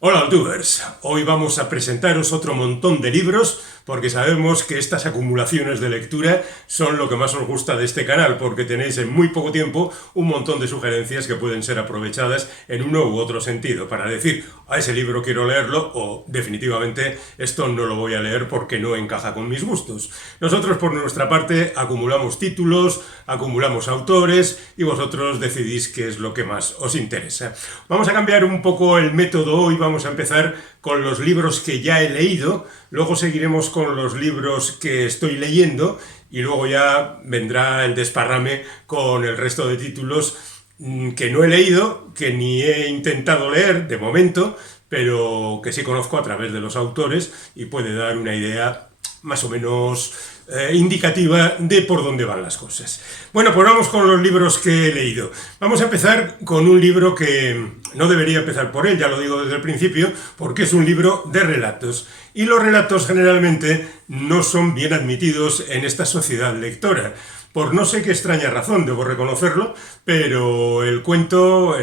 Hola Altubers, hoy vamos a presentaros otro montón de libros porque sabemos que estas acumulaciones de lectura son lo que más os gusta de este canal porque tenéis en muy poco tiempo un montón de sugerencias que pueden ser aprovechadas en uno u otro sentido para decir a ese libro quiero leerlo o definitivamente esto no lo voy a leer porque no encaja con mis gustos. Nosotros por nuestra parte acumulamos títulos, acumulamos autores y vosotros decidís qué es lo que más os interesa. Vamos a cambiar un poco el método hoy, vamos a empezar con los libros que ya he leído, luego seguiremos con los libros que estoy leyendo y luego ya vendrá el desparrame con el resto de títulos que no he leído, que ni he intentado leer de momento, pero que sí conozco a través de los autores y puede dar una idea más o menos indicativa de por dónde van las cosas. Bueno, pues vamos con los libros que he leído. Vamos a empezar con un libro que no debería empezar por él, ya lo digo desde el principio, porque es un libro de relatos. Y los relatos generalmente no son bien admitidos en esta sociedad lectora. Por no sé qué extraña razón, debo reconocerlo, pero el cuento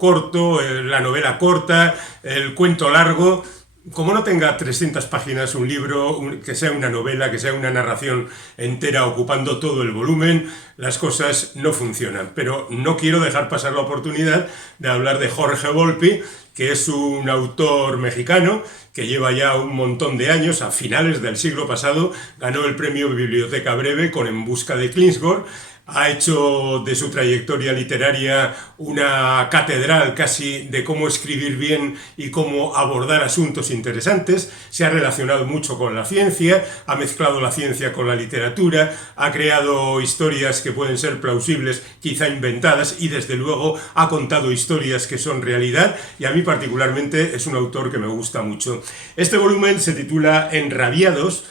corto, la novela corta, el cuento largo, como no tenga 300 páginas un libro, que sea una novela, que sea una narración entera ocupando todo el volumen, las cosas no funcionan. Pero no quiero dejar pasar la oportunidad de hablar de Jorge Volpi, que es un autor mexicano que lleva ya un montón de años, a finales del siglo pasado, ganó el premio Biblioteca Breve con En busca de Klingon. Ha hecho de su trayectoria literaria una catedral casi de cómo escribir bien y cómo abordar asuntos interesantes. Se ha relacionado mucho con la ciencia, ha mezclado la ciencia con la literatura, ha creado historias que pueden ser plausibles, quizá inventadas, y desde luego ha contado historias que son realidad, y a mí particularmente es un autor que me gusta mucho. Este volumen se titula Enrabietados,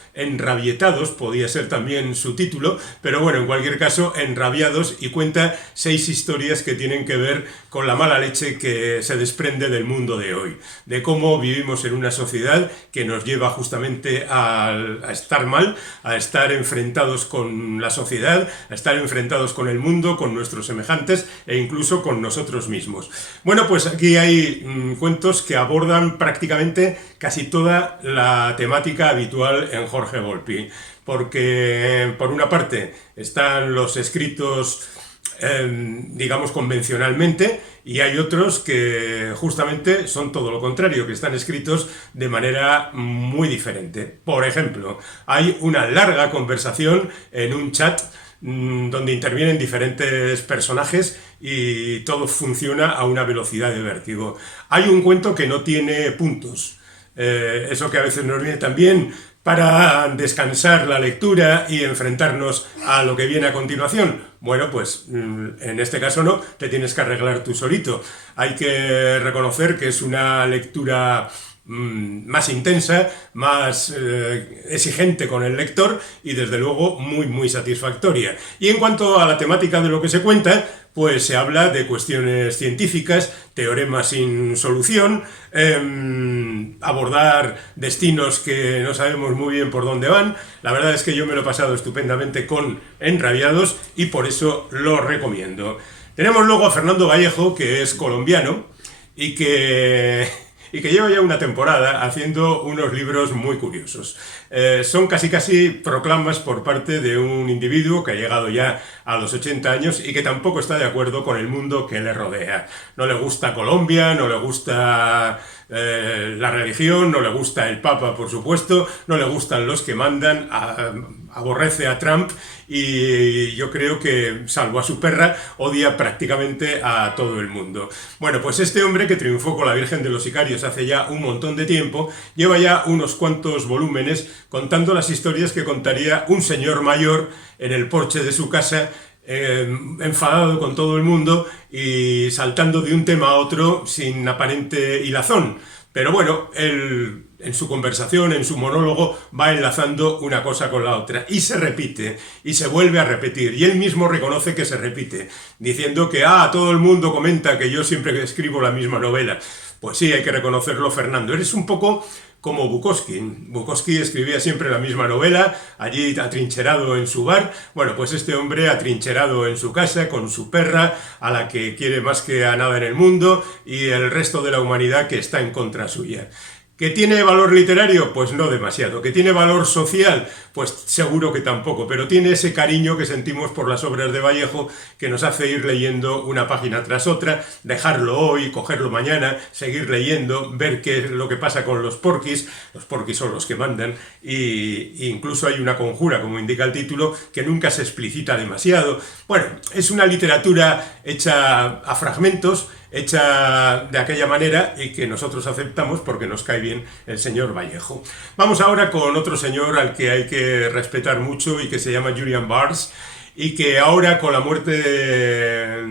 podía ser también su título, pero bueno, en cualquier caso, Enrabiados, y cuenta 6 historias que tienen que ver con la mala leche que se desprende del mundo de hoy, de cómo vivimos en una sociedad que nos lleva justamente a estar mal, a estar enfrentados con la sociedad, a estar enfrentados con el mundo, con nuestros semejantes e incluso con nosotros mismos. Bueno, pues aquí hay cuentos que abordan prácticamente casi toda la temática habitual en Jorge Volpi, porque por una parte están los escritos digamos convencionalmente, y hay otros que justamente son todo lo contrario, que están escritos de manera muy diferente. Por ejemplo, hay una larga conversación en un chat donde intervienen diferentes personajes y todo funciona a una velocidad de vértigo. Hay un cuento que no tiene puntos. Eso que a veces nos viene también para descansar la lectura y enfrentarnos a lo que viene a continuación. Bueno, pues en este caso no, te tienes que arreglar tú solito. Hay que reconocer que es una lectura más intensa, más exigente con el lector y desde luego muy satisfactoria. Y en cuanto a la temática de lo que se cuenta, pues se habla de cuestiones científicas, teoremas sin solución, abordar destinos que no sabemos muy bien por dónde van. La verdad es que yo me lo he pasado estupendamente con Enrabiados y por eso lo recomiendo. Tenemos luego a Fernando Vallejo, que es colombiano y que lleva ya una temporada haciendo unos libros muy curiosos. Son casi proclamas por parte de un individuo que ha llegado ya a los 80 años y que tampoco está de acuerdo con el mundo que le rodea. No le gusta Colombia, no le gusta la religión, no le gusta el Papa, por supuesto, no le gustan los que mandan, aborrece a Trump y yo creo que, salvo a su perra, odia prácticamente a todo el mundo. Bueno, pues este hombre que triunfó con la Virgen de los Sicarios hace ya un montón de tiempo, lleva ya unos cuantos volúmenes contando las historias que contaría un señor mayor en el porche de su casa, enfadado con todo el mundo y saltando de un tema a otro sin aparente hilazón. Pero bueno, él en su conversación, en su monólogo, va enlazando una cosa con la otra y se repite y se vuelve a repetir y él mismo reconoce que se repite, diciendo que todo el mundo comenta que yo siempre escribo la misma novela. Pues sí, hay que reconocerlo, Fernando. Eres un poco como Bukowski. Bukowski escribía siempre la misma novela, allí atrincherado en su bar. Bueno, pues este hombre atrincherado en su casa, con su perra, a la que quiere más que a nada en el mundo, y el resto de la humanidad que está en contra suya. ¿Que tiene valor literario? Pues no demasiado. ¿Que tiene valor social? Pues seguro que tampoco, pero tiene ese cariño que sentimos por las obras de Vallejo que nos hace ir leyendo una página tras otra, dejarlo hoy, cogerlo mañana, seguir leyendo, ver qué es lo que pasa con los porquis son los que mandan, y incluso hay una conjura, como indica el título, que nunca se explicita demasiado. Bueno, es una literatura hecha a fragmentos, hecha de aquella manera y que nosotros aceptamos porque nos cae bien el señor Vallejo. Vamos ahora con otro señor al que hay que respetar mucho y que se llama Julian Barnes, y que ahora con la muerte de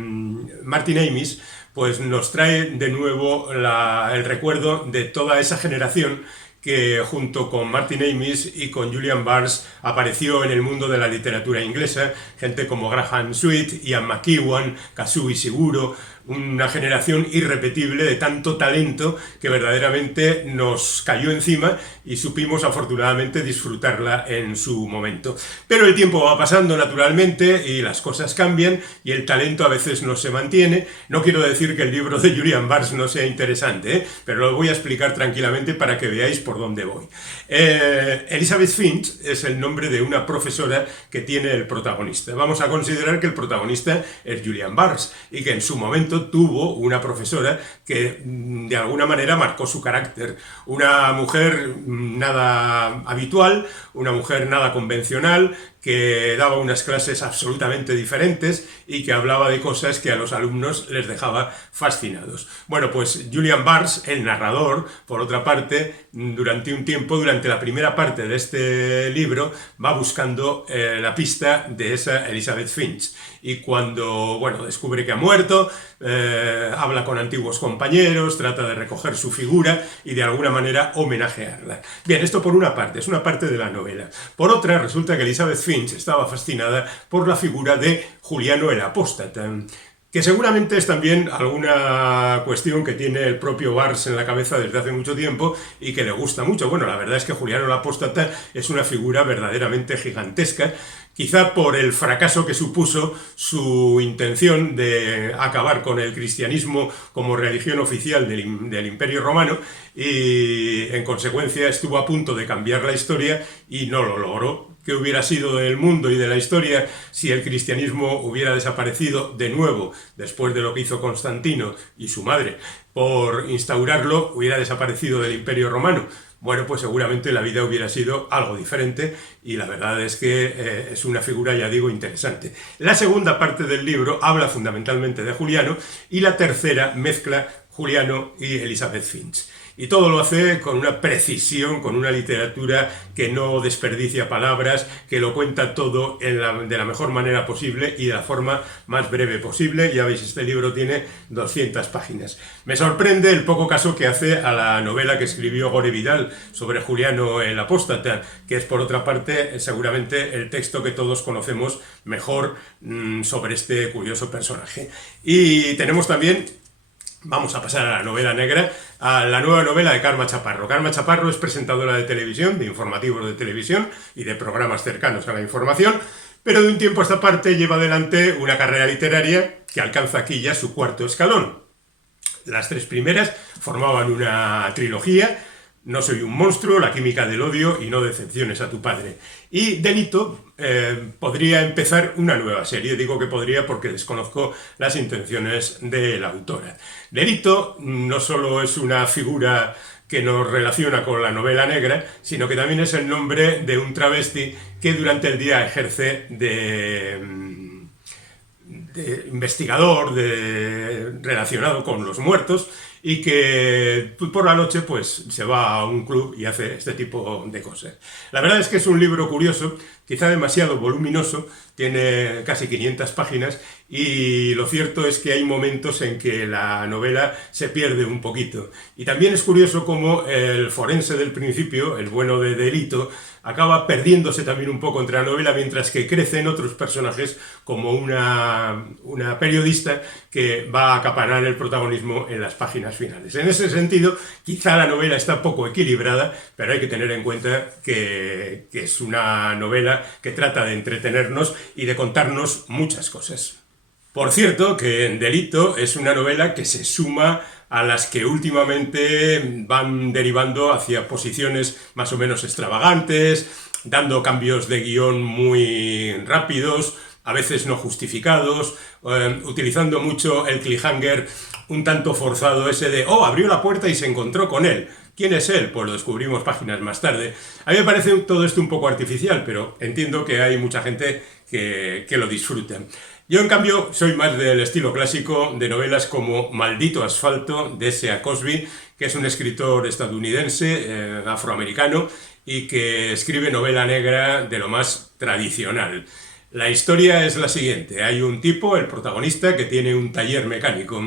Martin Amis pues nos trae de nuevo el recuerdo de toda esa generación que junto con Martin Amis y con Julian Barnes apareció en el mundo de la literatura inglesa, gente como Graham Sweet, Ian McEwan, Kazuo Ishiguro, una generación irrepetible de tanto talento que verdaderamente nos cayó encima y supimos afortunadamente disfrutarla en su momento. Pero el tiempo va pasando naturalmente y las cosas cambian y el talento a veces no se mantiene. No quiero decir que el libro de Julian Barnes no sea interesante, pero lo voy a explicar tranquilamente para que veáis por dónde voy. Elizabeth Finch es el nombre de una profesora que tiene el protagonista. Vamos a considerar que el protagonista es Julian Barnes y que en su momento tuvo una profesora que de alguna manera marcó su carácter. Una mujer nada habitual, una mujer nada convencional, que daba unas clases absolutamente diferentes y que hablaba de cosas que a los alumnos les dejaba fascinados. Bueno, pues Julian Barnes, el narrador, por otra parte, durante un tiempo, durante la primera parte de este libro, va buscando la pista de esa Elizabeth Finch. Y cuando, bueno, descubre que ha muerto, habla con antiguos compañeros, trata de recoger su figura y de alguna manera homenajearla. Bien, esto por una parte, es una parte de la novela. Por otra, resulta que Elizabeth Finch estaba fascinada por la figura de Juliano el Apóstata, que seguramente es también alguna cuestión que tiene el propio Barnes en la cabeza desde hace mucho tiempo y que le gusta mucho. Bueno, la verdad es que Juliano el Apóstata es una figura verdaderamente gigantesca, quizá por el fracaso que supuso su intención de acabar con el cristianismo como religión oficial del Imperio Romano, y en consecuencia estuvo a punto de cambiar la historia y no lo logró. ¿Qué hubiera sido del mundo y de la historia si el cristianismo hubiera desaparecido de nuevo después de lo que hizo Constantino y su madre por instaurarlo? Hubiera desaparecido del Imperio Romano. Bueno, pues seguramente la vida hubiera sido algo diferente y la verdad es que es una figura, ya digo, interesante. La segunda parte del libro habla fundamentalmente de Juliano y la tercera mezcla Juliano y Elizabeth Finch. Y todo lo hace con una precisión, con una literatura que no desperdicia palabras, que lo cuenta todo de la mejor manera posible y de la forma más breve posible. Ya veis, este libro tiene 200 páginas. Me sorprende el poco caso que hace a la novela que escribió Gore Vidal sobre Juliano el Apóstata, que es por otra parte seguramente el texto que todos conocemos mejor sobre este curioso personaje. Y tenemos también... Vamos a pasar a la novela negra, a la nueva novela de Carme Chaparro. Carme Chaparro es presentadora de televisión, de informativos de televisión y de programas cercanos a la información, pero de un tiempo a esta parte lleva adelante una carrera literaria que alcanza aquí ya su cuarto escalón. Las tres primeras formaban una trilogía: No soy un monstruo, La química del odio y No decepciones a tu padre. Y Delito podría empezar una nueva serie. Digo que podría porque desconozco las intenciones de la autora. Delito no solo es una figura que nos relaciona con la novela negra, sino que también es el nombre de un travesti que durante el día ejerce de investigador relacionado con los muertos, y que por la noche pues se va a un club y hace este tipo de cosas. La verdad es que es un libro curioso, quizá demasiado voluminoso, tiene casi 500 páginas y lo cierto es que hay momentos en que la novela se pierde un poquito. Y también es curioso cómo el forense del principio, el bueno de Delito, acaba perdiéndose también un poco entre la novela, mientras que crecen otros personajes como una periodista que va a acaparar el protagonismo en las páginas finales. En ese sentido, quizá la novela está poco equilibrada, pero hay que tener en cuenta que es una novela que trata de entretenernos y de contarnos muchas cosas. Por cierto, que Delito es una novela que se suma a las que últimamente van derivando hacia posiciones más o menos extravagantes, dando cambios de guión muy rápidos, a veces no justificados, utilizando mucho el cliffhanger un tanto forzado ese de «oh, abrió la puerta y se encontró con él». ¿Quién es él? Pues lo descubrimos páginas más tarde. A mí me parece todo esto un poco artificial, pero entiendo que hay mucha gente que lo disfruta. Yo, en cambio, soy más del estilo clásico de novelas como Maldito Asfalto, de S.A. Cosby, que es un escritor estadounidense, afroamericano, y que escribe novela negra de lo más tradicional. La historia es la siguiente. Hay un tipo, el protagonista, que tiene un taller mecánico,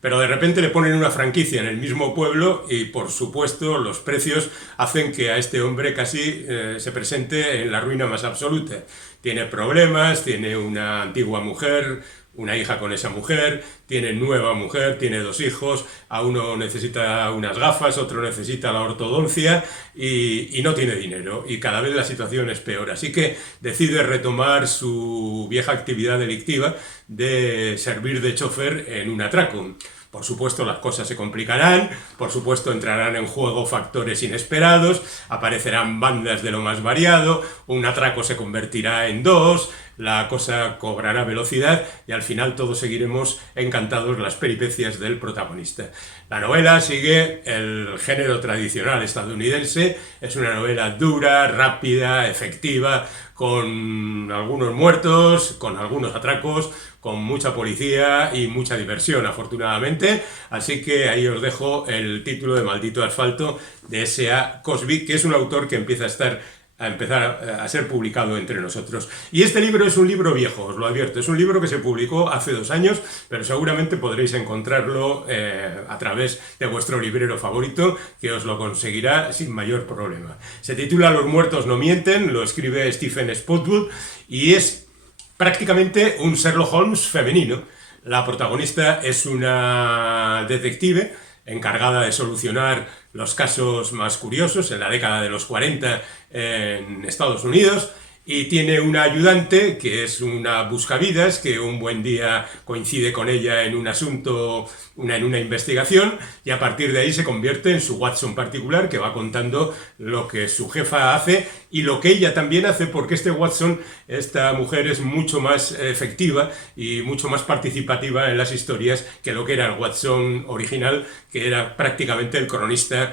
pero de repente le ponen una franquicia en el mismo pueblo y, por supuesto, los precios hacen que a este hombre casi se presente en la ruina más absoluta. Tiene problemas, tiene una antigua mujer, una hija con esa mujer, tiene nueva mujer, tiene 2 hijos, a uno necesita unas gafas, otro necesita la ortodoncia y no tiene dinero. Y cada vez la situación es peor. Así que decide retomar su vieja actividad delictiva de servir de chofer en un atraco. Por supuesto, las cosas se complicarán, por supuesto entrarán en juego factores inesperados, aparecerán bandas de lo más variado, un atraco se convertirá en 2, la cosa cobrará velocidad y al final todos seguiremos encantados las peripecias del protagonista. La novela sigue el género tradicional estadounidense, es una novela dura, rápida, efectiva, con algunos muertos, con algunos atracos, con mucha policía y mucha diversión, afortunadamente. Así que ahí os dejo el título de Maldito Asfalto de S.A. Cosby, que es un autor que empieza a ser publicado entre nosotros. Y este libro es un libro viejo, os lo advierto, es un libro que se publicó hace 2 años, pero seguramente podréis encontrarlo a través de vuestro librero favorito, que os lo conseguirá sin mayor problema. Se titula Los muertos no mienten, lo escribe Stephen Spotwood y es prácticamente un Sherlock Holmes femenino. La protagonista es una detective encargada de solucionar los casos más curiosos en la década de los 40 en Estados Unidos, y tiene una ayudante que es una buscavidas que un buen día coincide con ella en un asunto, en una investigación, y a partir de ahí se convierte en su Watson particular, que va contando lo que su jefa hace y lo que ella también hace, porque esta mujer es mucho más efectiva y mucho más participativa en las historias que lo que era el Watson original, que era prácticamente el cronista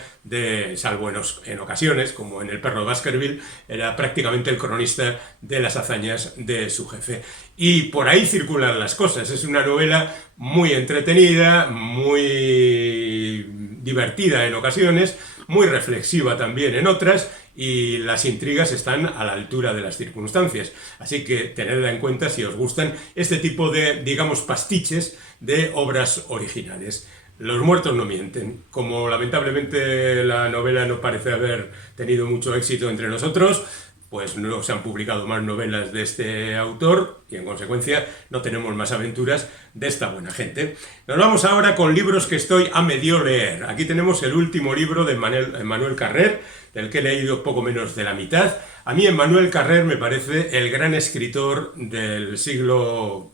salvo en ocasiones, como en El perro de Baskerville, era prácticamente el cronista de las hazañas de su jefe. Y por ahí circulan las cosas. Es una novela muy entretenida, muy divertida en ocasiones, muy reflexiva también en otras, y las intrigas están a la altura de las circunstancias. Así que tenedla en cuenta si os gustan este tipo de, digamos, pastiches de obras originales. Los muertos no mienten. Como lamentablemente la novela no parece haber tenido mucho éxito entre nosotros, pues no se han publicado más novelas de este autor y en consecuencia no tenemos más aventuras de esta buena gente. Nos vamos ahora con libros que estoy a medio leer. Aquí tenemos el último libro de Emmanuel Carrère, del que he leído poco menos de la mitad. A mí Emmanuel Carrère me parece el gran escritor del siglo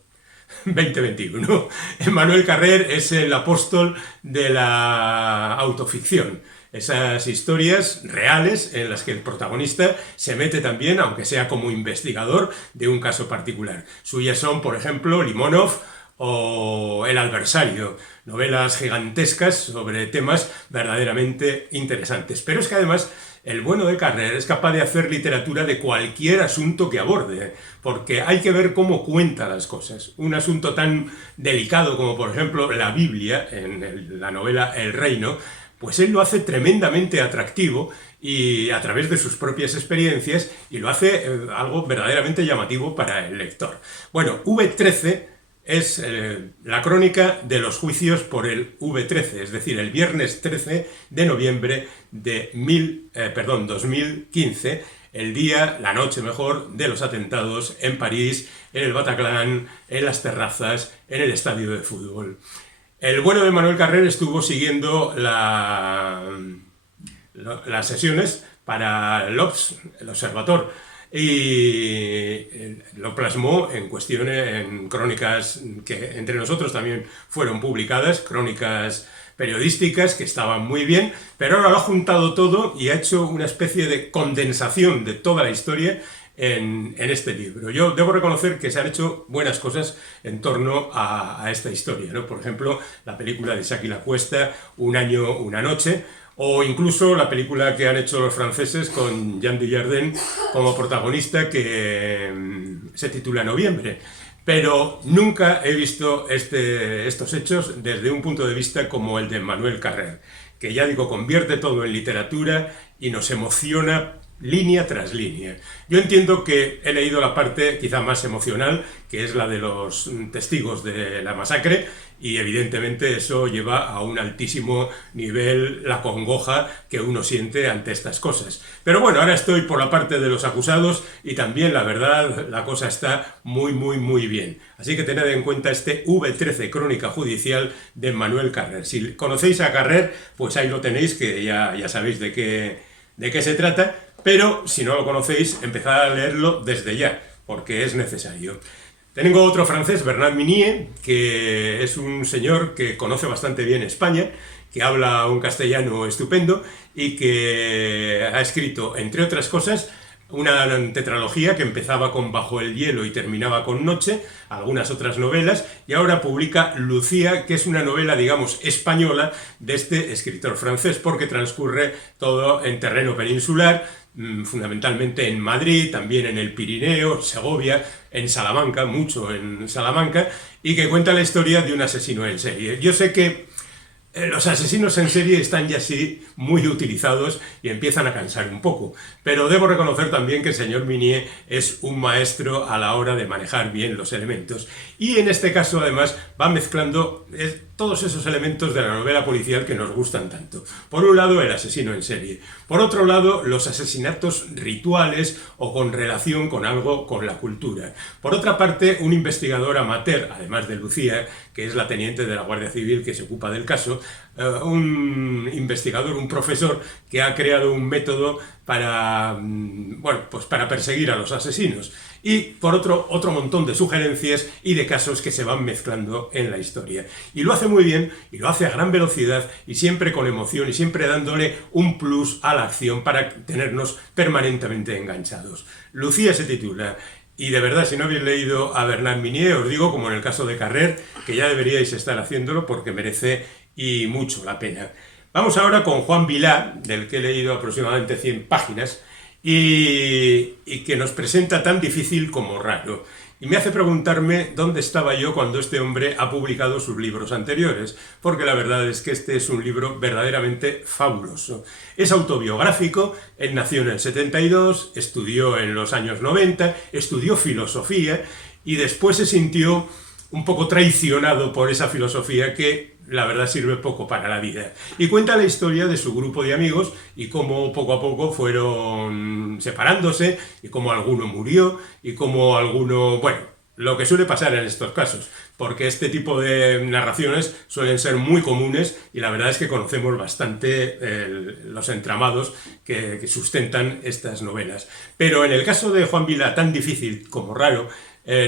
2021. Emmanuel Carrère es el apóstol de la autoficción. Esas historias reales en las que el protagonista se mete también, aunque sea como investigador, de un caso particular. Suyas son, por ejemplo, Limonov o El adversario, novelas gigantescas sobre temas verdaderamente interesantes. Pero es que además el bueno de Carrère es capaz de hacer literatura de cualquier asunto que aborde, porque hay que ver cómo cuenta las cosas. Un asunto tan delicado como, por ejemplo, la Biblia, en la novela El Reino, pues él lo hace tremendamente atractivo y a través de sus propias experiencias, y lo hace algo verdaderamente llamativo para el lector. Bueno, V13 es la crónica de los juicios por el V13, es decir, el viernes 13 de noviembre de 2015, el día, la noche mejor, de los atentados en París, en el Bataclan, en las terrazas, en el estadio de fútbol. El bueno de Manuel Carrer estuvo siguiendo las sesiones para el OBS, el Observador, y lo plasmó en cuestiones, en crónicas que entre nosotros también fueron publicadas, crónicas periodísticas que estaban muy bien, pero ahora lo ha juntado todo y ha hecho una especie de condensación de toda la historia en este libro. Yo debo reconocer que se han hecho buenas cosas en torno a esta historia, ¿no? Por ejemplo, la película de Jacques Lacuesta, Un año, una noche, o incluso la película que han hecho los franceses con Jean Dujardin como protagonista, que se titula Noviembre. Pero nunca he visto estos hechos desde un punto de vista como el de Manuel Carrer, que ya digo, convierte todo en literatura y nos emociona línea tras línea. Yo entiendo que he leído la parte quizá más emocional, que es la de los testigos de la masacre, y evidentemente eso lleva a un altísimo nivel la congoja que uno siente ante estas cosas. Pero bueno, ahora estoy por la parte de los acusados y también, la verdad, la cosa está muy bien. Así que tened en cuenta este V13, Crónica Judicial de Manuel Carrer. Si conocéis a Carrer, pues ahí lo tenéis, que ya sabéis de qué se trata, pero si no lo conocéis, empezad a leerlo desde ya, porque es necesario. Tengo otro francés, Bernard Minier, que es un señor que conoce bastante bien España, que habla un castellano estupendo y que ha escrito, entre otras cosas, una tetralogía que empezaba con Bajo el hielo y terminaba con Noche, algunas otras novelas, y ahora publica Lucía, que es una novela, digamos, española de este escritor francés, porque transcurre todo en terreno peninsular, fundamentalmente en Madrid, también en el Pirineo, Segovia, en Salamanca, mucho en Salamanca, y que cuenta la historia de un asesino en serie. Yo sé que los asesinos en serie están ya así muy utilizados y empiezan a cansar un poco, pero debo reconocer también que el señor Minier es un maestro a la hora de manejar bien los elementos, y en este caso además va mezclando todos esos elementos de la novela policial que nos gustan tanto. Por un lado, el asesino en serie. Por otro lado, los asesinatos rituales o con relación con algo con la cultura. Por otra parte, un investigador amateur, además de Lucía, que es la teniente de la Guardia Civil que se ocupa del caso, un investigador, un profesor que ha creado un método para perseguir a los asesinos. Y por otro montón de sugerencias y de casos que se van mezclando en la historia. Y lo hace muy bien, y lo hace a gran velocidad, y siempre con emoción, y siempre dándole un plus a la acción para tenernos permanentemente enganchados. Lucía se titula, y de verdad, si no habéis leído a Bernard Minier, os digo, como en el caso de Carrer, que ya deberíais estar haciéndolo porque merece y mucho la pena. Vamos ahora con Juan Vilá, del que he leído aproximadamente 100 páginas, y que nos presenta tan difícil como raro. Y me hace preguntarme dónde estaba yo cuando este hombre ha publicado sus libros anteriores, porque la verdad es que este es un libro verdaderamente fabuloso. Es autobiográfico, él nació en el 72, estudió en los años 90, estudió filosofía y después se sintió un poco traicionado por esa filosofía que la verdad sirve poco para la vida. Y cuenta la historia de su grupo de amigos y cómo poco a poco fueron separándose y cómo alguno murió y cómo alguno... Bueno, lo que suele pasar en estos casos, porque este tipo de narraciones suelen ser muy comunes y la verdad es que conocemos bastante los entramados que sustentan estas novelas. Pero en el caso de Juan Vilá, tan difícil como raro,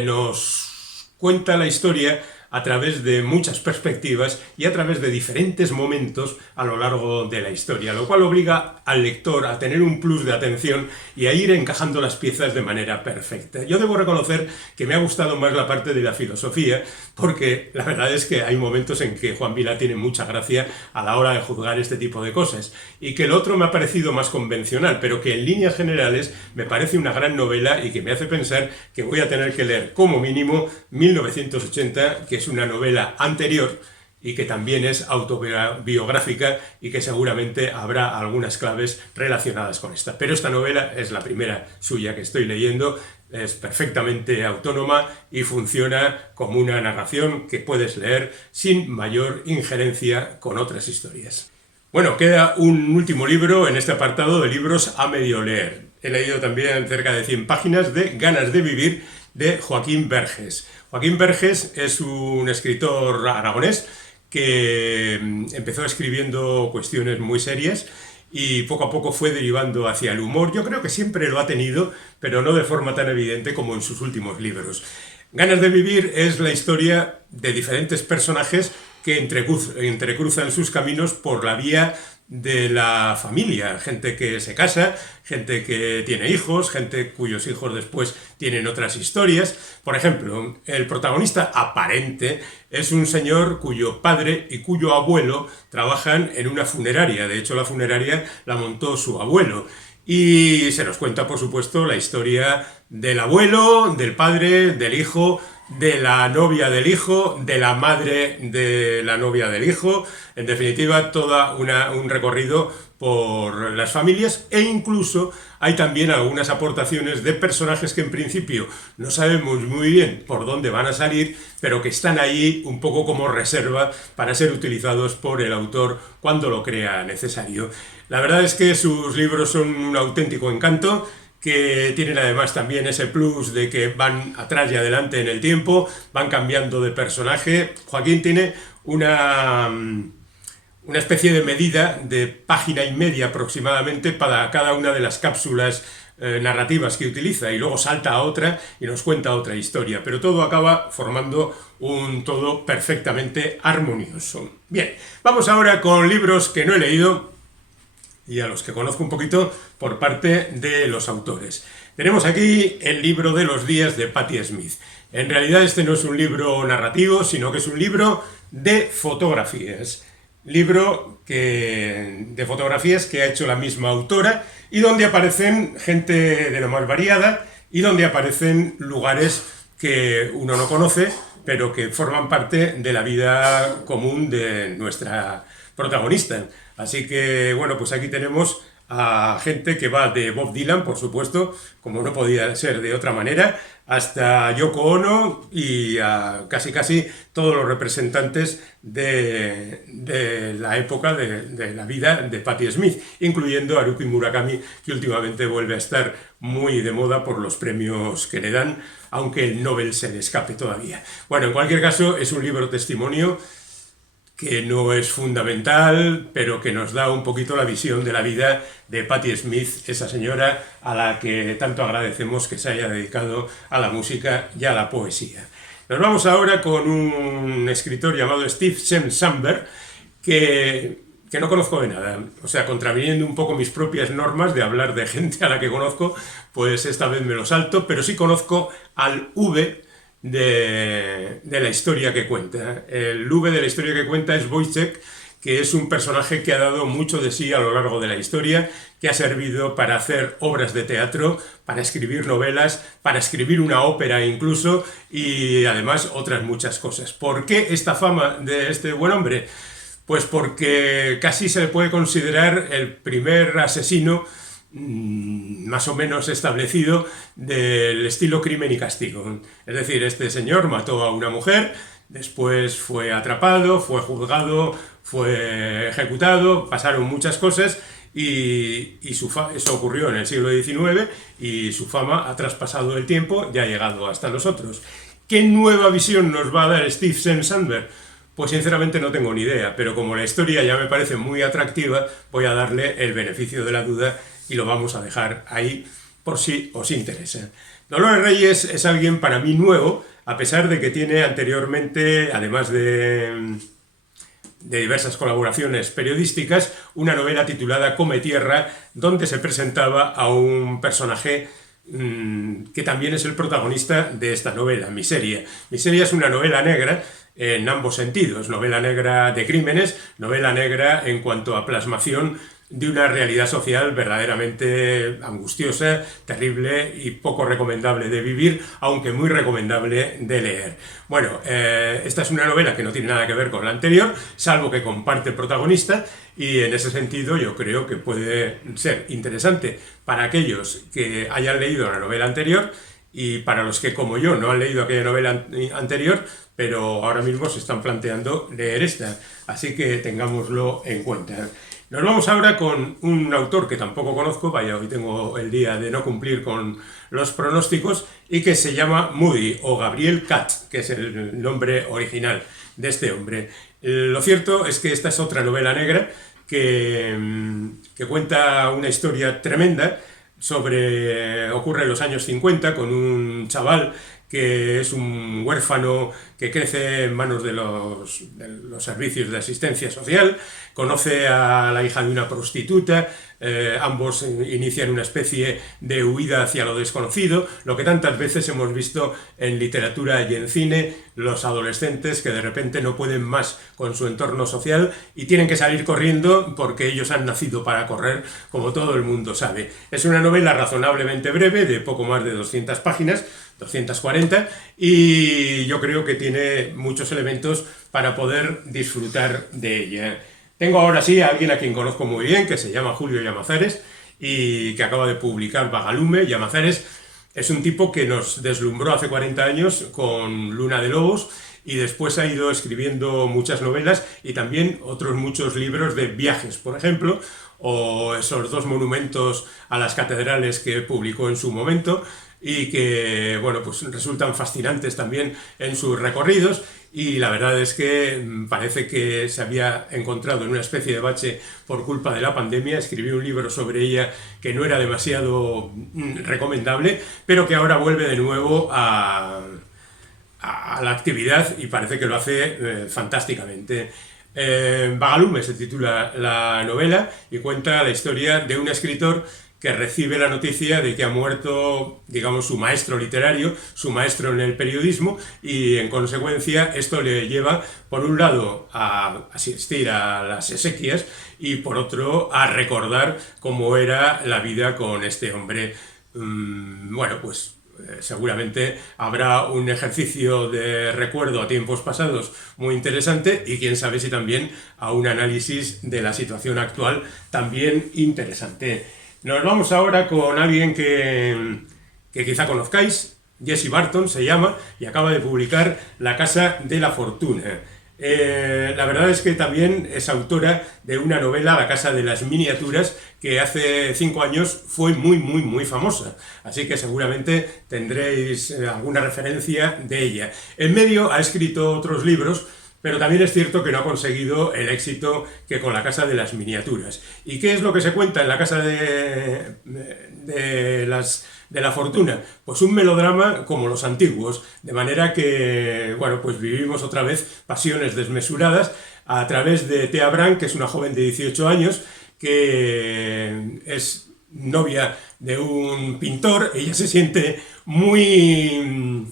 nos cuenta la historia a través de muchas perspectivas y a través de diferentes momentos a lo largo de la historia, lo cual obliga al lector a tener un plus de atención y a ir encajando las piezas de manera perfecta. Yo debo reconocer que me ha gustado más la parte de la filosofía, porque la verdad es que hay momentos en que Juan Vilá tiene mucha gracia a la hora de juzgar este tipo de cosas, y que el otro me ha parecido más convencional, pero que en líneas generales me parece una gran novela y que me hace pensar que voy a tener que leer como mínimo 1980, que es una novela anterior y que también es autobiográfica y que seguramente habrá algunas claves relacionadas con esta. Pero esta novela es la primera suya que estoy leyendo es perfectamente autónoma y funciona como una narración que puedes leer sin mayor injerencia con otras historias. Bueno, queda un último libro en este apartado de libros a medio leer. He leído también cerca de 100 páginas de Ganas de vivir de Joaquín Berges. Joaquín Berges es un escritor aragonés que empezó escribiendo cuestiones muy serias y poco a poco fue derivando hacia el humor. Yo creo que siempre lo ha tenido, pero no de forma tan evidente como en sus últimos libros. Ganas de vivir es la historia de diferentes personajes que entrecruzan sus caminos por la vía de la familia, gente que se casa, gente que tiene hijos, gente cuyos hijos después tienen otras historias. Por ejemplo, el protagonista aparente es un señor cuyo padre y cuyo abuelo trabajan en una funeraria. De hecho, la funeraria la montó su abuelo. Y se nos cuenta, por supuesto, la historia del abuelo, del padre, del hijo, de la novia del hijo, de la madre de la novia del hijo, en definitiva, todo un recorrido por las familias, e incluso hay también algunas aportaciones de personajes que en principio no sabemos muy bien por dónde van a salir, pero que están ahí un poco como reserva para ser utilizados por el autor cuando lo crea necesario. La verdad es que sus libros son un auténtico encanto, que tienen además también ese plus de que van atrás y adelante en el tiempo, van cambiando de personaje. Joaquín tiene una especie de medida de página y media aproximadamente para cada una de las cápsulas narrativas que utiliza, y luego salta a otra y nos cuenta otra historia, pero todo acaba formando un todo perfectamente armonioso. Bien, vamos ahora con libros que no he leído y a los que conozco un poquito por parte de los autores. Tenemos aquí el libro de los días de Patti Smith. En realidad este no es un libro narrativo, sino que es un libro de fotografías. Libro de fotografías que ha hecho la misma autora y donde aparecen gente de lo más variada y donde aparecen lugares que uno no conoce, pero que forman parte de la vida común de nuestra protagonista. Así que, bueno, pues aquí tenemos a gente que va de Bob Dylan, por supuesto, como no podía ser de otra manera, hasta Yoko Ono y a casi todos los representantes de la época de la vida de Patti Smith, incluyendo a Haruki Murakami, que últimamente vuelve a estar muy de moda por los premios que le dan, aunque el Nobel se le escape todavía. Bueno, en cualquier caso, es un libro testimonio que no es fundamental, pero que nos da un poquito la visión de la vida de Patti Smith, esa señora a la que tanto agradecemos que se haya dedicado a la música y a la poesía. Nos vamos ahora con un escritor llamado Steve Sandberg, que no conozco de nada. O sea, contraviniendo un poco mis propias normas de hablar de gente a la que conozco, pues esta vez me lo salto, pero sí conozco al V de la historia que cuenta. El V de la historia que cuenta es Wojciech, que es un personaje que ha dado mucho de sí a lo largo de la historia, que ha servido para hacer obras de teatro, para escribir novelas, para escribir una ópera incluso, y además otras muchas cosas. ¿Por qué esta fama de este buen hombre? Pues porque casi se le puede considerar el primer asesino más o menos establecido del estilo Crimen y Castigo. Es decir, este señor mató a una mujer, después fue atrapado, fue juzgado, fue ejecutado, pasaron muchas cosas y eso ocurrió en el siglo XIX y su fama ha traspasado el tiempo y ha llegado hasta nosotros. ¿Qué nueva visión nos va a dar Steve Sandberg? Pues sinceramente no tengo ni idea, pero como la historia ya me parece muy atractiva, voy a darle el beneficio de la duda y lo vamos a dejar ahí por si os interesa. Dolores Reyes es alguien para mí nuevo, a pesar de que tiene anteriormente, además de diversas colaboraciones periodísticas, una novela titulada Come Tierra, donde se presentaba a un personaje que también es el protagonista de esta novela, Miseria. Miseria es una novela negra en ambos sentidos, novela negra de crímenes, novela negra en cuanto a plasmación de una realidad social verdaderamente angustiosa, terrible y poco recomendable de vivir, aunque muy recomendable de leer. Bueno, esta es una novela que no tiene nada que ver con la anterior, salvo que comparte el protagonista, y en ese sentido yo creo que puede ser interesante para aquellos que hayan leído la novela anterior y para los que como yo no han leído aquella novela anterior, pero ahora mismo se están planteando leer esta, así que tengámoslo en cuenta. Nos vamos ahora con un autor que tampoco conozco, vaya, hoy tengo el día de no cumplir con los pronósticos, y que se llama Moody, o Gabriel Cat, que es el nombre original de este hombre. Lo cierto es que esta es otra novela negra que cuenta una historia tremenda ocurre en los años 50 con un chaval que es un huérfano que crece en manos de los servicios de asistencia social, conoce a la hija de una prostituta, ambos inician una especie de huida hacia lo desconocido, lo que tantas veces hemos visto en literatura y en cine, los adolescentes que de repente no pueden más con su entorno social y tienen que salir corriendo porque ellos han nacido para correr, como todo el mundo sabe. Es una novela razonablemente breve, de poco más de 200 páginas, 240, y yo creo que tiene muchos elementos para poder disfrutar de ella. Tengo ahora sí a alguien a quien conozco muy bien, que se llama Julio Llamazares, y que acaba de publicar Vagalume. Llamazares es un tipo que nos deslumbró hace 40 años con Luna de Lobos, y después ha ido escribiendo muchas novelas y también otros muchos libros de viajes, por ejemplo, o esos 2 monumentos a las catedrales que publicó en su momento, y que, bueno, pues resultan fascinantes también en sus recorridos, y la verdad es que parece que se había encontrado en una especie de bache por culpa de la pandemia. Escribió un libro sobre ella que no era demasiado recomendable, pero que ahora vuelve de nuevo a la actividad y parece que lo hace fantásticamente. Vagalume se titula la novela y cuenta la historia de un escritor que recibe la noticia de que ha muerto, digamos, su maestro literario, su maestro en el periodismo, y en consecuencia esto le lleva, por un lado, a asistir a las exequias y por otro, a recordar cómo era la vida con este hombre. Bueno, pues seguramente habrá un ejercicio de recuerdo a tiempos pasados muy interesante, y quién sabe si también a un análisis de la situación actual también interesante. Nos vamos ahora con alguien que quizá conozcáis. Jessie Barton se llama, y acaba de publicar La Casa de la Fortuna. La verdad es que también es autora de una novela, La Casa de las Miniaturas, que hace 5 años fue muy famosa, así que seguramente tendréis alguna referencia de ella. En medio ha escrito otros libros, pero también es cierto que no ha conseguido el éxito que con La Casa de las Miniaturas. ¿Y qué es lo que se cuenta en La Casa de la Fortuna? Pues un melodrama como los antiguos, de manera que, bueno, pues vivimos otra vez pasiones desmesuradas a través de Thea Brand, que es una joven de 18 años, que es novia de un pintor. Ella se siente muy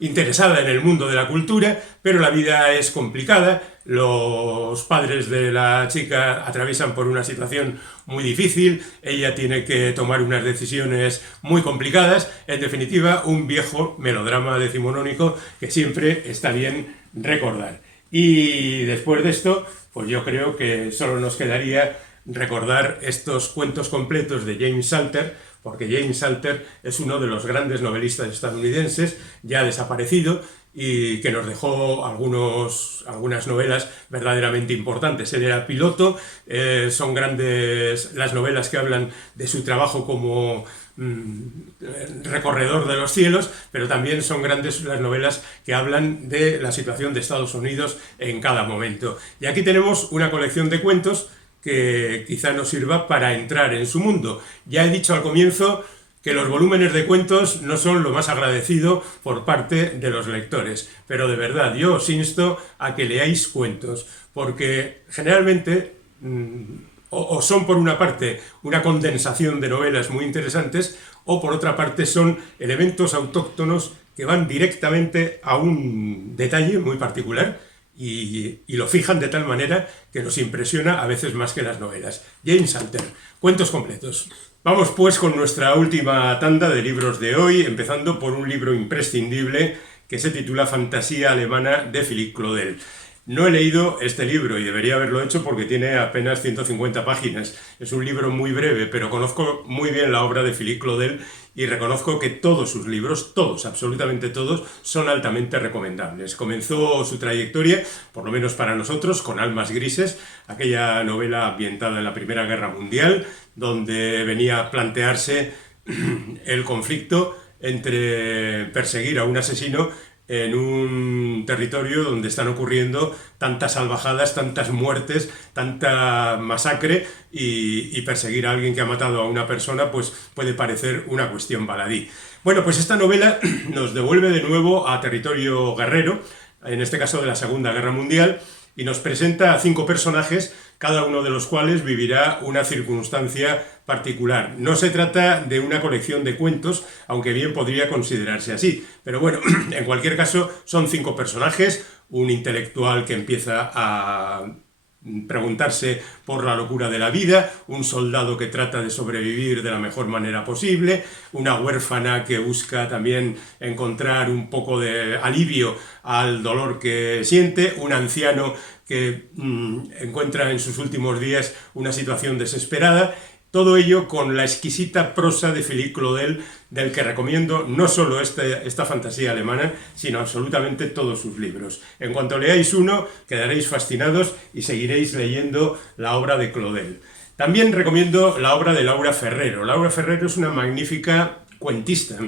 interesada en el mundo de la cultura, pero la vida es complicada. Los padres de la chica atraviesan por una situación muy difícil, ella tiene que tomar unas decisiones muy complicadas. En definitiva, un viejo melodrama decimonónico que siempre está bien recordar. Y después de esto, pues yo creo que solo nos quedaría recordar estos cuentos completos de James Salter, porque James Salter es uno de los grandes novelistas estadounidenses, ya desaparecido, y que nos dejó algunas novelas verdaderamente importantes. Él era piloto, son grandes las novelas que hablan de su trabajo como recorredor de los cielos, pero también son grandes las novelas que hablan de la situación de Estados Unidos en cada momento. Y aquí tenemos una colección de cuentos que quizá nos sirva para entrar en su mundo. Ya he dicho al comienzo que los volúmenes de cuentos no son lo más agradecido por parte de los lectores, pero de verdad yo os insto a que leáis cuentos, porque generalmente o son por una parte una condensación de novelas muy interesantes, o por otra parte son elementos autóctonos que van directamente a un detalle muy particular y lo fijan de tal manera que nos impresiona a veces más que las novelas. James Salter, cuentos completos. Vamos pues con nuestra última tanda de libros de hoy, empezando por un libro imprescindible que se titula Fantasía alemana, de Philippe Claudel. No he leído este libro y debería haberlo hecho porque tiene apenas 150 páginas. Es un libro muy breve, pero conozco muy bien la obra de Philippe Claudel y reconozco que todos sus libros, todos, absolutamente todos, son altamente recomendables. Comenzó su trayectoria, por lo menos para nosotros, con Almas Grises, aquella novela ambientada en la Primera Guerra Mundial, donde venía a plantearse el conflicto entre perseguir a un asesino en un territorio donde están ocurriendo tantas salvajadas, tantas muertes, tanta masacre y perseguir a alguien que ha matado a una persona pues puede parecer una cuestión baladí. Bueno, pues esta novela nos devuelve de nuevo a territorio guerrero, en este caso de la Segunda Guerra Mundial, y nos presenta a 5 personajes, cada uno de los cuales vivirá una circunstancia particular. No se trata de una colección de cuentos, aunque bien podría considerarse así. Pero bueno, en cualquier caso, son 5 personajes, un intelectual que empieza a preguntarse por la locura de la vida, un soldado que trata de sobrevivir de la mejor manera posible, una huérfana que busca también encontrar un poco de alivio al dolor que siente, un anciano que encuentra en sus últimos días una situación desesperada. Todo ello con la exquisita prosa de Philippe Claudel, del que recomiendo no solo esta fantasía alemana, sino absolutamente todos sus libros. En cuanto leáis uno, quedaréis fascinados y seguiréis leyendo la obra de Claudel. También recomiendo la obra de Laura Ferrero. Laura Ferrero es una magnífica cuentista.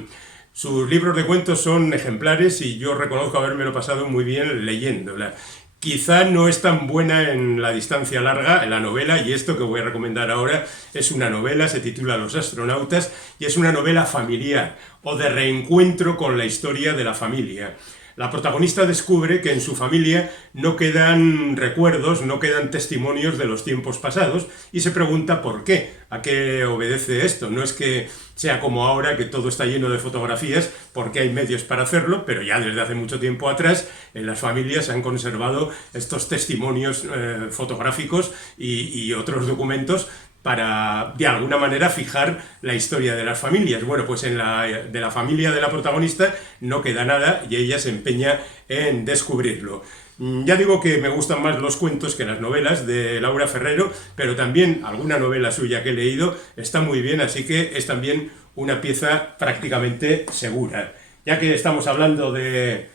Sus libros de cuentos son ejemplares y yo reconozco habérmelo pasado muy bien leyéndola. Quizá no es tan buena en la distancia larga, en la novela, y esto que voy a recomendar ahora es una novela, se titula Los astronautas, y es una novela familiar, o de reencuentro con la historia de la familia. La protagonista descubre que en su familia no quedan recuerdos, no quedan testimonios de los tiempos pasados y se pregunta por qué, a qué obedece esto. No es que sea como ahora que todo está lleno de fotografías porque hay medios para hacerlo, pero ya desde hace mucho tiempo atrás en las familias se han conservado estos testimonios fotográficos y otros documentos para, de alguna manera, fijar la historia de las familias. Bueno, pues de la familia de la protagonista no queda nada y ella se empeña en descubrirlo. Ya digo que me gustan más los cuentos que las novelas de Laura Ferrero, pero también alguna novela suya que he leído está muy bien, así que es también una pieza prácticamente segura. Ya que estamos hablando de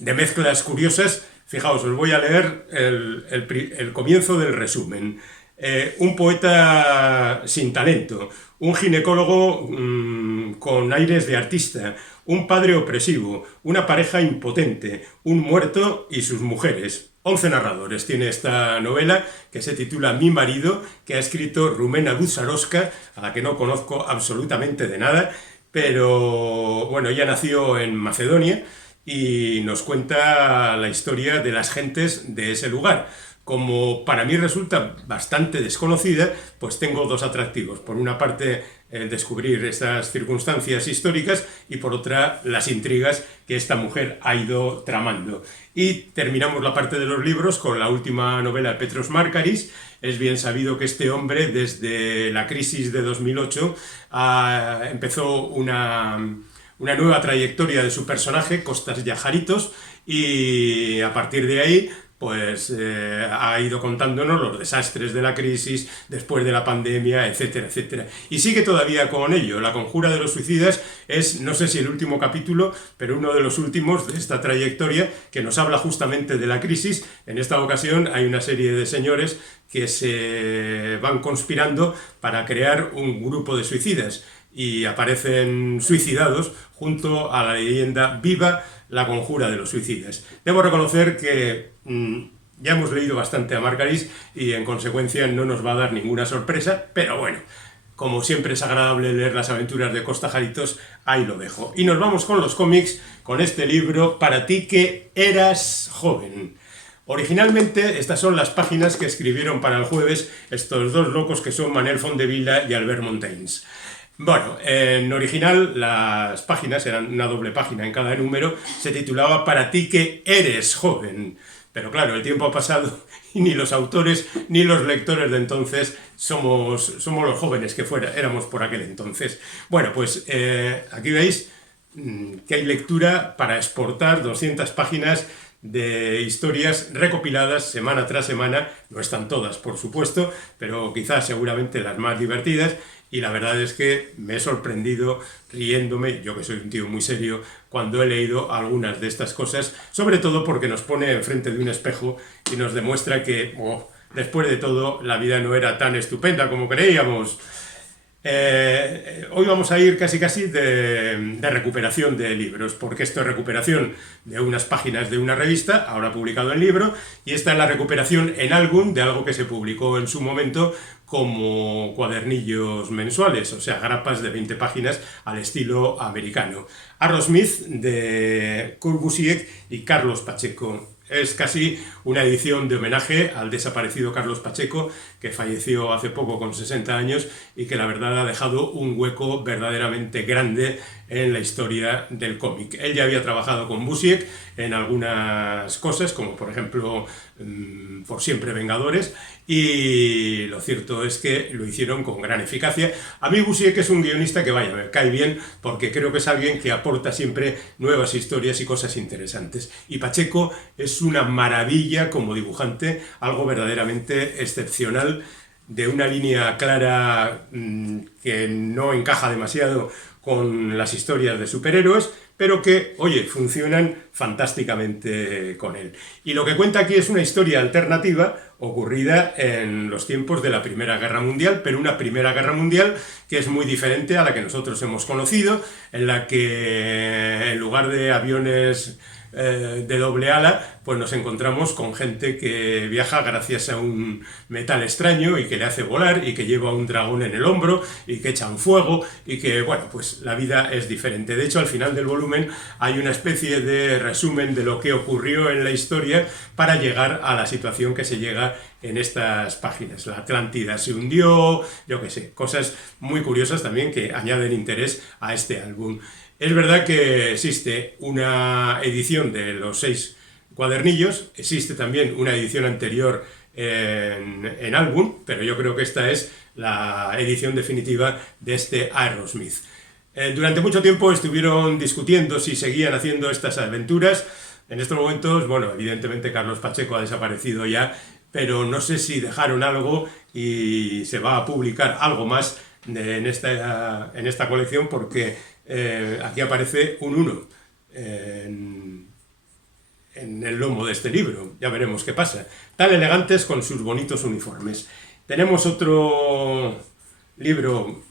mezclas curiosas, fijaos, os voy a leer el comienzo del resumen. Un poeta sin talento, un ginecólogo con aires de artista, un padre opresivo, una pareja impotente, un muerto y sus mujeres. 11 narradores tiene esta novela que se titula Mi marido, que ha escrito Rumena Buzarovska, a la que no conozco absolutamente de nada, pero bueno, ella nació en Macedonia y nos cuenta la historia de las gentes de ese lugar. Como para mí resulta bastante desconocida, pues tengo 2 atractivos. Por una parte, descubrir estas circunstancias históricas y por otra, las intrigas que esta mujer ha ido tramando. Y terminamos la parte de los libros con la última novela de Petros Markaris. Es bien sabido que este hombre, desde la crisis de 2008, empezó una nueva trayectoria de su personaje, Kostas Yajaritos, y a partir de ahí pues ha ido contándonos los desastres de la crisis, después de la pandemia, etcétera, etcétera. Y sigue todavía con ello. La conjura de los suicidas es, no sé si el último capítulo, pero uno de los últimos de esta trayectoria que nos habla justamente de la crisis. En esta ocasión hay una serie de señores que se van conspirando para crear un grupo de suicidas y aparecen suicidados junto a la leyenda viva La conjura de los suicidas. Debo reconocer que ya hemos leído bastante a Markaris y en consecuencia no nos va a dar ninguna sorpresa, pero bueno, como siempre es agradable leer las aventuras de Kostas Yajaritos, ahí lo dejo. Y nos vamos con los cómics, con este libro, Para ti que eras joven. Originalmente estas son las páginas que escribieron para el jueves estos 2 locos que son Manel Fondevila y Albert Montaigne. Bueno, en original las páginas eran una doble página en cada número, se titulaba Para ti que eres joven. Pero claro, el tiempo ha pasado y ni los autores ni los lectores de entonces somos los jóvenes que éramos por aquel entonces. Bueno, pues aquí veis que hay lectura para exportar 200 páginas de historias recopiladas semana tras semana. No están todas, por supuesto, pero quizás seguramente las más divertidas. Y la verdad es que me he sorprendido riéndome, yo que soy un tío muy serio, cuando he leído algunas de estas cosas, sobre todo porque nos pone enfrente de un espejo y nos demuestra que, después de todo, la vida no era tan estupenda como creíamos. Hoy vamos a ir casi de recuperación de libros, porque esto es recuperación de unas páginas de una revista, ahora publicado en libro, y esta es la recuperación en álbum de algo que se publicó en su momento como cuadernillos mensuales, o sea, grapas de 20 páginas al estilo americano. Arrowsmith de Kurt Busiek y Carlos Pacheco. Es casi una edición de homenaje al desaparecido Carlos Pacheco, que falleció hace poco con 60 años y que la verdad ha dejado un hueco verdaderamente grande en la historia del cómic. Él ya había trabajado con Busiek en algunas cosas, como por ejemplo Por siempre Vengadores, y lo cierto es que lo hicieron con gran eficacia. A mí Busiek es un guionista que, vaya, me cae bien, porque creo que es alguien que aporta siempre nuevas historias y cosas interesantes. Y Pacheco es una maravilla como dibujante, algo verdaderamente excepcional, de una línea clara que no encaja demasiado con las historias de superhéroes, pero que, oye, funcionan fantásticamente con él. Y lo que cuenta aquí es una historia alternativa ocurrida en los tiempos de la Primera Guerra Mundial, pero una Primera Guerra Mundial que es muy diferente a la que nosotros hemos conocido, en la que en lugar de aviones de doble ala, pues nos encontramos con gente que viaja gracias a un metal extraño y que le hace volar y que lleva un dragón en el hombro y que echan fuego y que, bueno, pues la vida es diferente. De hecho, al final del volumen hay una especie de resumen de lo que ocurrió en la historia para llegar a la situación que se llega en estas páginas. La Atlántida se hundió, yo qué sé, cosas muy curiosas también que añaden interés a este álbum. Es verdad que existe una edición de los 6 cuadernillos, existe también una edición anterior en álbum, pero yo creo que esta es la edición definitiva de este Arrowsmith. Durante mucho tiempo estuvieron discutiendo si seguían haciendo estas aventuras. En estos momentos, bueno, evidentemente Carlos Pacheco ha desaparecido ya, pero no sé si dejaron algo y se va a publicar algo más en esta colección, porque aquí aparece un 1 en el lomo de este libro. Ya veremos qué pasa. Tan elegantes con sus bonitos uniformes. Tenemos otro libro,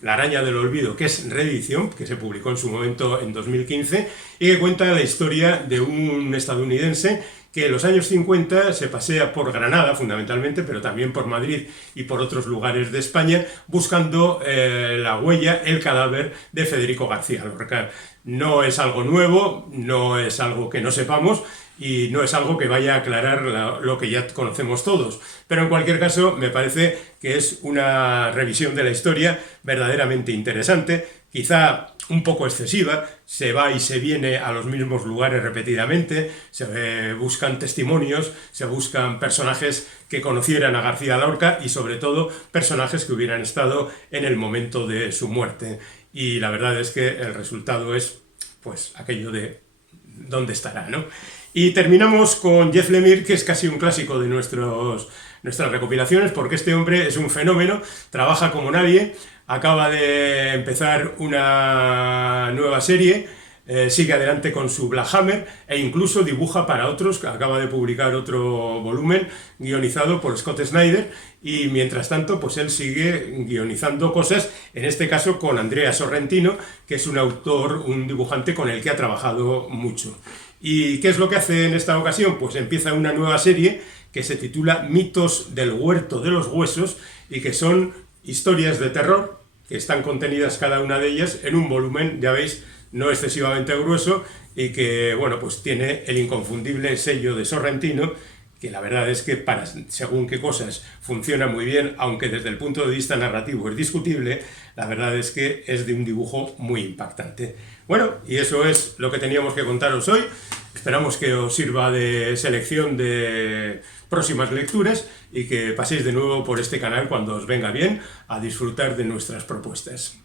La araña del olvido, que es reedición, que se publicó en su momento en 2015 y que cuenta la historia de un estadounidense que en los años 50 se pasea por Granada, fundamentalmente, pero también por Madrid y por otros lugares de España, buscando la huella, el cadáver de Federico García Lorca. No es algo nuevo, no es algo que no sepamos, y no es algo que vaya a aclarar lo que ya conocemos todos. Pero en cualquier caso, me parece que es una revisión de la historia verdaderamente interesante, quizá un poco excesiva, se va y se viene a los mismos lugares repetidamente, se buscan testimonios, se buscan personajes que conocieran a García Lorca y sobre todo personajes que hubieran estado en el momento de su muerte. Y la verdad es que el resultado es, pues, aquello de ¿dónde estará?, ¿no? Y terminamos con Jeff Lemire, que es casi un clásico de nuestras recopilaciones, porque este hombre es un fenómeno, trabaja como nadie, acaba de empezar una nueva serie, sigue adelante con su Black Hammer e incluso dibuja para otros, acaba de publicar otro volumen guionizado por Scott Snyder, y mientras tanto pues él sigue guionizando cosas, en este caso con Andrea Sorrentino, que es un autor, un dibujante con el que ha trabajado mucho. ¿Y qué es lo que hace en esta ocasión? Pues empieza una nueva serie que se titula Mitos del Huerto de los Huesos y que son historias de terror que están contenidas cada una de ellas en un volumen, ya veis, no excesivamente grueso y que, bueno, pues tiene el inconfundible sello de Sorrentino, que la verdad es que para según qué cosas funciona muy bien, aunque desde el punto de vista narrativo es discutible, la verdad es que es de un dibujo muy impactante. Bueno, y eso es lo que teníamos que contaros hoy. Esperamos que os sirva de selección de próximas lecturas y que paséis de nuevo por este canal cuando os venga bien a disfrutar de nuestras propuestas.